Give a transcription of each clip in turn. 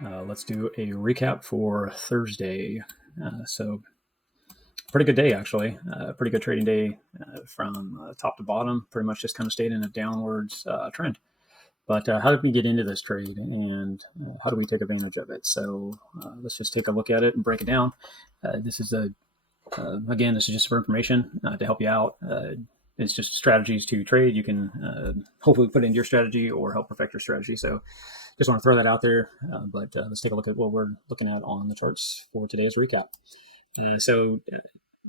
right, let's do a recap for Thursday. So pretty good day, actually. Pretty good trading day from top to bottom. Pretty much just kind of stayed in a downwards trend. But how did we get into this trade, and how do we take advantage of it? So let's just take a look at it and break it down. This is again, this is just for information to help you out. It's just strategies to trade. You can hopefully put it into your strategy or help perfect your strategy. So just want to throw that out there. But let's take a look at what we're looking at on the charts for today's recap. So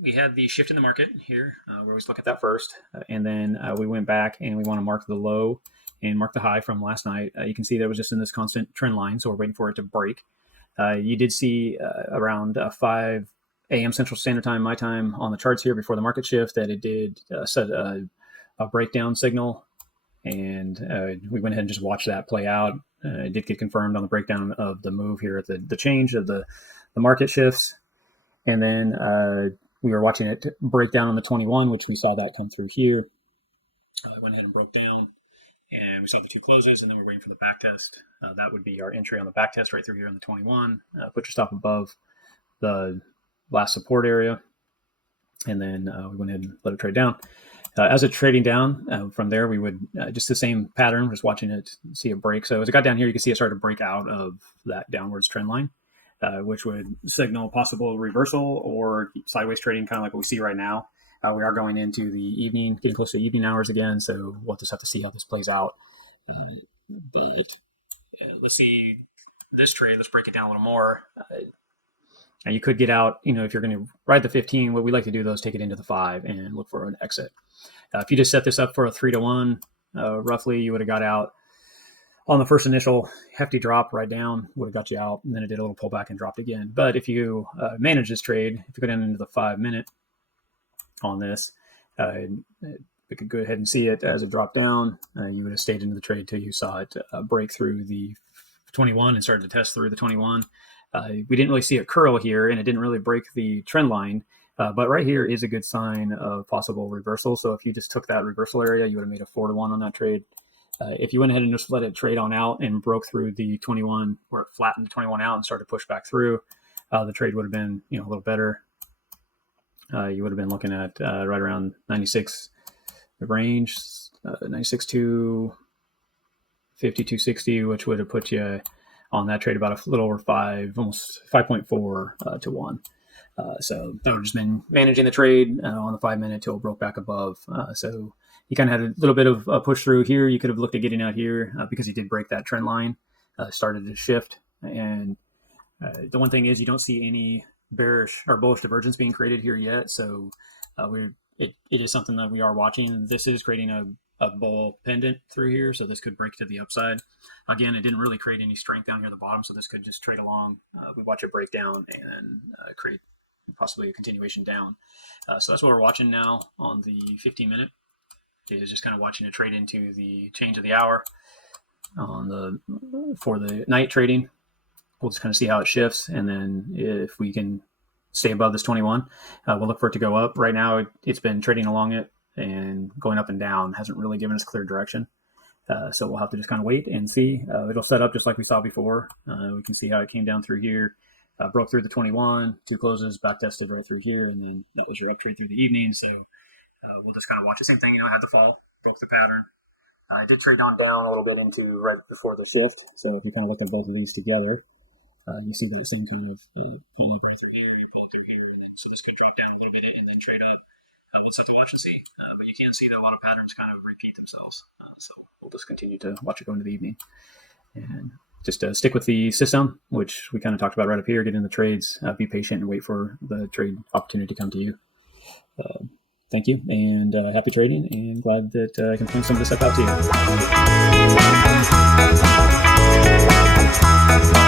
we had the shift in the market here. We always look at that first. And then we went back and we want to mark the low and mark the high from last night. You can see that was just in this constant trend line. So we're waiting for it to break. You did see around 5 AM Central Standard Time, my time, on the charts here before the market shift that it did set a breakdown signal. And we went ahead and just watched that play out. It did get confirmed on the breakdown of the move here at the change of the market shifts. And then we were watching it break down on the 21, which we saw that come through here. Went ahead and broke down. And we saw the two closes, and then we're waiting for the back test. That would be our entry on the back test right through here on the 21. Put your stop above the last support area. And then we went ahead and let it trade down. As it's trading down, from there, we would just the same pattern, just watching it see it break. So as it got down here, you can see it started to break out of that downwards trend line, which would signal possible reversal or sideways trading, kind of like what we see right now. We are going into the evening, getting close to evening hours again, so we'll just have to see how this plays out. But let's see this trade. Let's break it down a little more. And you could get out, if you're going to ride the 15, what we like to do, though, is take it into the 5 and look for an exit. If you just set this up for a 3-to-1, roughly, you would have got out on the first initial hefty drop right down, would have got you out, and then it did a little pullback and dropped again. But if you manage this trade, if you go down into the 5-minute on this, we could go ahead and see it as it dropped down. You would have stayed into the trade till you saw it break through the 21 and started to test through the 21. We didn't really see it curl here, and it didn't really break the trend line. But right here is a good sign of possible reversal. So if you just took that reversal area, you would have made a 4-to-1 on that trade. If you went ahead and just let it trade on out and broke through the 21, or it flattened the 21 out and started to push back through, the trade would have been a little better. You would have been looking at right around 96 range, 96 to 52.60, which would have put you on that trade about a little over 5, almost 5.4 to 1. So that would have just been managing the trade on the 5-minute till it broke back above. So you kind of had a little bit of a push through here. You could have looked at getting out here because he did break that trend line, started to shift. And the one thing is you don't see any bearish or bullish divergence being created here yet. So it is something that we are watching. This is creating a bull pendant through here, so this could break to the upside. Again, it didn't really create any strength down here at the bottom, so this could just trade along. We watch it break down and create possibly a continuation down. So that's what we're watching now on the 15-minute. Is just kind of watching it trade into the change of the hour for the night trading. We'll just kind of see how it shifts, and then if we can stay above this 21, we'll look for it to go up. Right now, it's been trading along it and going up and down, hasn't really given us clear direction. So we'll have to just kind of wait and see. It'll set up just like we saw before. We can see how it came down through here, broke through the 21, 2 closes, back tested right through here, and then that was your up trade through the evening. So we'll just kind of watch the same thing. Had the fall, broke the pattern. I did trade on down a little bit into right before the shift. So if we kind of look at both of these together, you'll see the same kind of pull right through here, pull through here, and then so this could drop down a little bit and then trade up. We'll just have to watch and see. But you can see that a lot of patterns kind of repeat themselves. So we'll just continue to watch it go into the evening. And just stick with the system, which we kind of talked about right up here, get in the trades, be patient and wait for the trade opportunity to come to you. Thank you, and happy trading, and glad that I can point some of this stuff out to you.